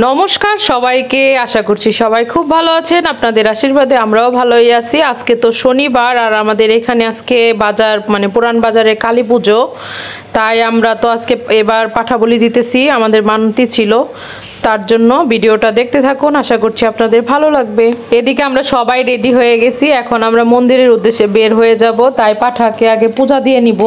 নমস্কার সবাইকে, আশা করছি সবাই খুব ভালো আছেন। আপনাদের আশীর্বাদে আমরাও ভালোই আছি। আজকে তো শনিবার আর আমাদের এখানে আজকে বাজার মানে পুরান বাজারে কালী পুজো, তাই আমরা তো আজকে এবার পাঠা বলি দিতেছি, আমাদের মানতি ছিল। তার জন্য ভিডিওটা দেখতে থাকুন, আশা করছি আপনাদের ভালো লাগবে। এদিকে আমরা সবাই রেডি হয়ে গেছি, এখন আমরা মন্দিরের উদ্দেশ্যে বের হয়ে যাব, তাই পাঠাকে আগে পূজা দিয়ে নিব।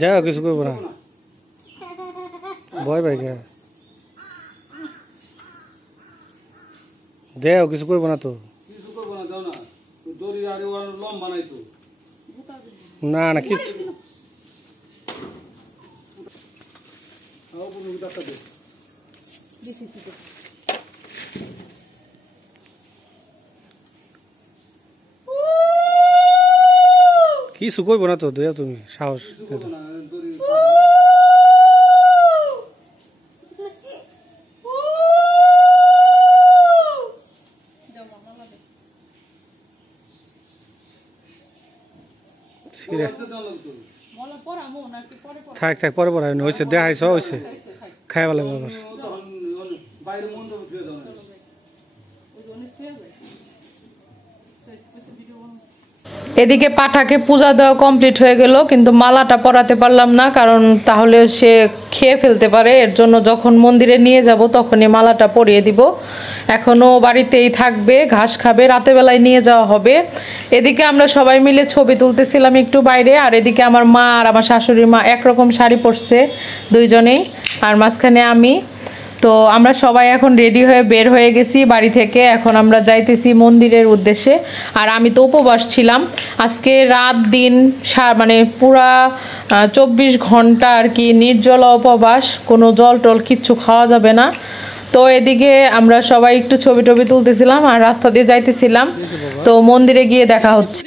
যাও কিছু করবো না, ভয় পাই কে? দেও কিছু করবো না তো, না না কিছু কিছু করবো না তো, দেও তুমি সাহস। থাক থাক পরে পরে হয়েছে, দেখাইছ হয়েছে, খাই ভালো আবার। এদিকে পাঠাকে পূজা দেওয়া কমপ্লিট হয়ে গেল, কিন্তু মালাটা পরাতে পারলাম না, কারণ তাহলে সে খেয়ে ফেলতে পারে। এর জন্য যখন মন্দিরে নিয়ে যাব তখনই মালাটা পরিয়ে দিব। এখনও বাড়িতেই থাকবে, ঘাস খাবে, রাতের বেলায় নিয়ে যাওয়া হবে। এদিকে আমরা সবাই মিলে ছবি তুলতেছিলাম একটু বাইরে, আর এদিকে আমার মা আর আমার শাশুড়ি মা একরকম শাড়ি পরছে দুইজনেই, আর মাঝখানে আমি। তো আমরা সবাই এখন রেডি হয়ে বের হয়ে গেছি বাড়ি থেকে, এখন আমরা যাইতেছি মন্দিরের উদ্দেশ্যে। আর আমি তো উপবাস ছিলাম আজকে রাত দিন, মানে পুরা 24 ঘন্টা আর কি নির্জলা উপবাস, কোনো জল টল কিচ্ছু খাওয়া যাবে না। তো এদিকে আমরা সবাই একটু ছবি টবি তুলতেছিলাম আর রাস্তা দিয়ে যাইতেছিলাম। তো মন্দিরে গিয়ে দেখা হচ্ছে।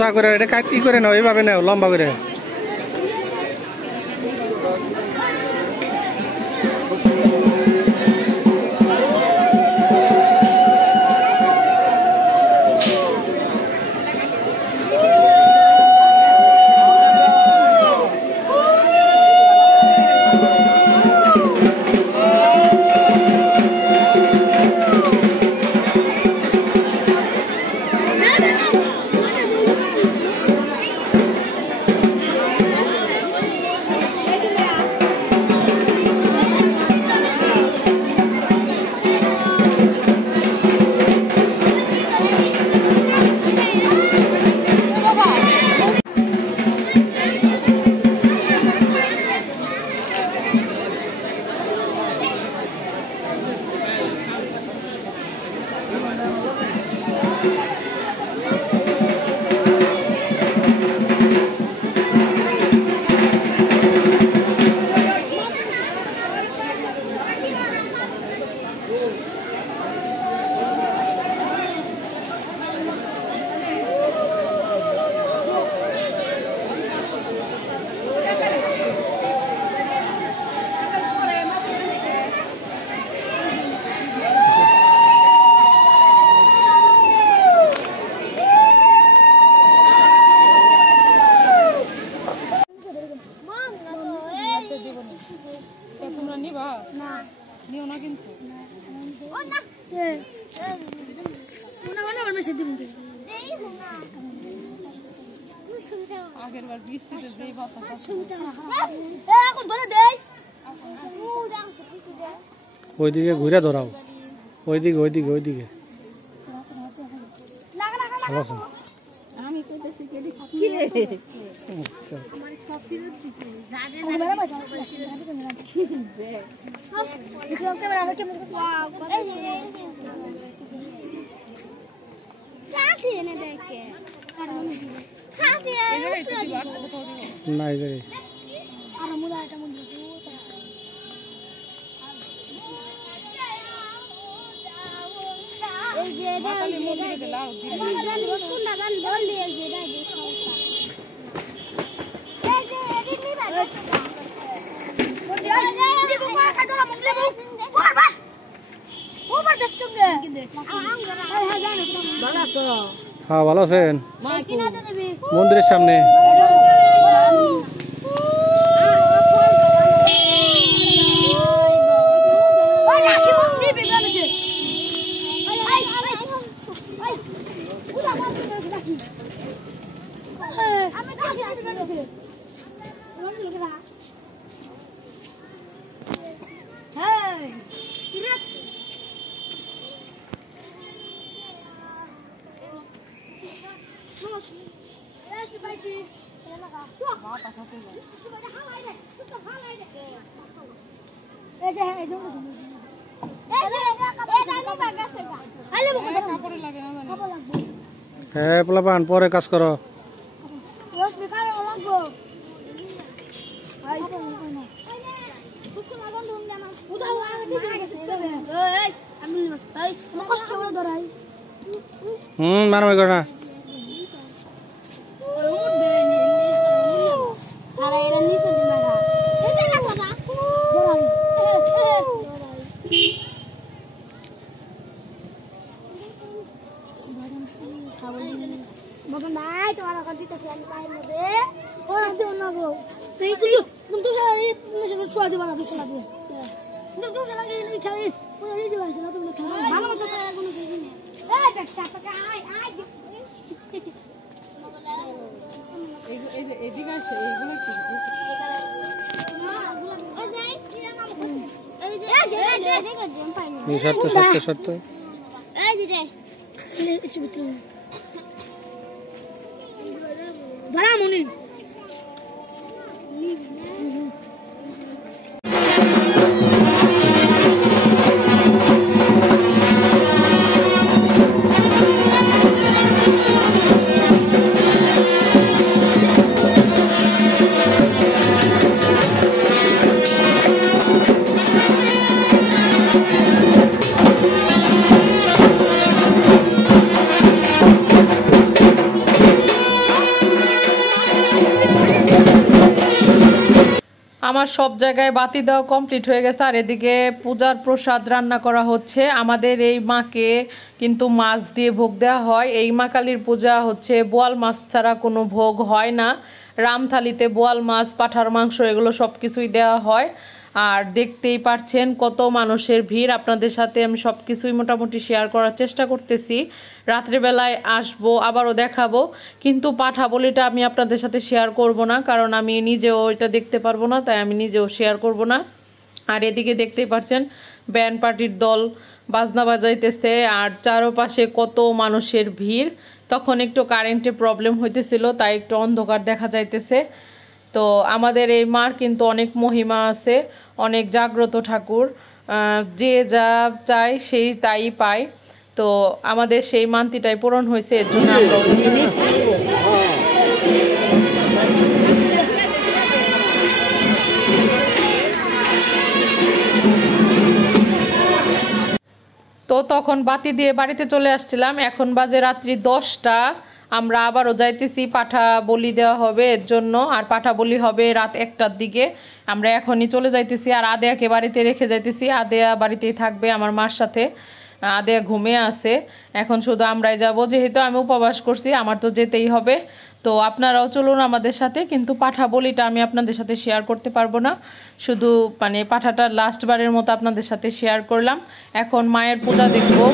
সোজা করে এটা কাটি করে নাও এইভাবে নাও লম্বা করে ওইদিকে ঘুরে ধরাও ওইদিকে ওইদিকে ওইদিকে ভালো আছে আমি কইতেছি কি আমার সব ফিরত দিছে না এই জায়গায় হ্যাঁ ভালো আছেন মন্দিরের সামনে হ্যাঁ পোলাপান পরে কাজ করো মারামারি করো না সত্য সত্য সত্য ধরা মনি আমার সব জায়গায় বাতি দেওয়া কমপ্লিট হয়ে গেছে আর এদিকে পূজার প্রসাদ রান্না করা হচ্ছে। আমাদের এই মাকে কিন্তু মাছ দিয়ে ভোগ দেওয়া হয়। এই মা কালীর পূজা হচ্ছে বোয়াল মাছ ছাড়া কোনো ভোগ হয় না। রামথালিতে বোয়াল মাছ, পাঁঠার মাংস এগুলো সব কিছুই দেওয়া হয়। আর দেখতেই পারছেন কত মানুষের ভিড়। আপনাদের সাথে আমি সব কিছুই মোটামুটি শেয়ার করার চেষ্টা করতেছি। রাত্রিবেলায় আসবো, আবারও দেখাবো, কিন্তু পাঠা বলিটা আমি আপনাদের সাথে শেয়ার করব না, কারণ আমি নিজেও এটা দেখতে পারবো না, তাই আমি নিজেও শেয়ার করব না। আর এদিকে দেখতেই পারছেন ব্যান্ড পার্টির দল বাজনা বাজাইতেছে আর চারপাশে কত মানুষের ভিড়। তখন একটু কারেন্টের প্রবলেম হইতেছিল, তাই একটু অন্ধকার দেখা যাইতেছে। তো আমাদের এই মার কিন্তু অনেক মহিমা আছে, অনেক জাগ্রত ঠাকুর, যে যা চায় সেই তাই পায়। তো আমাদের সেই মানতিটাই পূরণ হয়েছে, এর জন্য আমরা তো তখন বাতি দিয়ে বাড়িতে চলে আসছিলাম। এখন বাজে রাত্রি 10টা। আমরা আবারও যাইতেছি, পাঠা বলি দেওয়া হবে এর জন্য, আর পাঠা বলি হবে রাত 1টার দিকে। আমরা এখনই চলে যাইতেছি আর আদেয়াকে বাড়িতে রেখে যাইতেছি। আদেয়া বাড়িতেই থাকবে আমার মার সাথে। আদেয়া ঘুমিয়ে আছে, এখন শুধু আমরাই যাব, যেহেতু আমি উপবাস করছি আমার তো যেতেই হবে। তো আপনারাও চলুন আমাদের সাথে, কিন্তু পাঠা বলিটা আমি আপনাদের সাথে শেয়ার করতে পারবো না, শুধু মানে পাঠাটা লাস্টবারের মতো আপনাদের সাথে শেয়ার করলাম। এখন মায়ের পূজা দেখবো।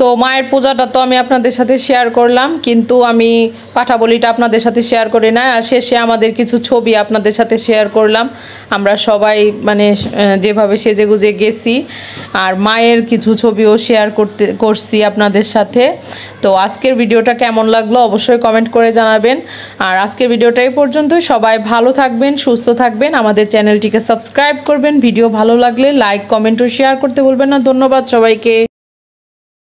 তো মায়ের পূজাটা তো আমি আপনাদের সাথে শেয়ার করলাম, কিন্তু আমি পাঠা বলিটা আপনাদের সাথে শেয়ার করি না। আর শেষে আমাদের কিছু ছবি আপনাদের সাথে শেয়ার করলাম। আমরা সবাই মানে যেভাবে সেজেগুজে গেছি, আর মায়ের কিছু ছবিও শেয়ার করছি আপনাদের সাথে। তো আজকের ভিডিওটা কেমন লাগলো অবশ্যই কমেন্ট করে জানাবেন। আর আজকের ভিডিওটা এই পর্যন্তই। সবাই ভালো থাকবেন, সুস্থ থাকবেন, আমাদের চ্যানেলটিকে সাবস্ক্রাইব করবেন। ভিডিও ভালো লাগলে লাইক, কমেন্ট ও শেয়ার করতে ভুলবেন না। ধন্যবাদ সবাইকে।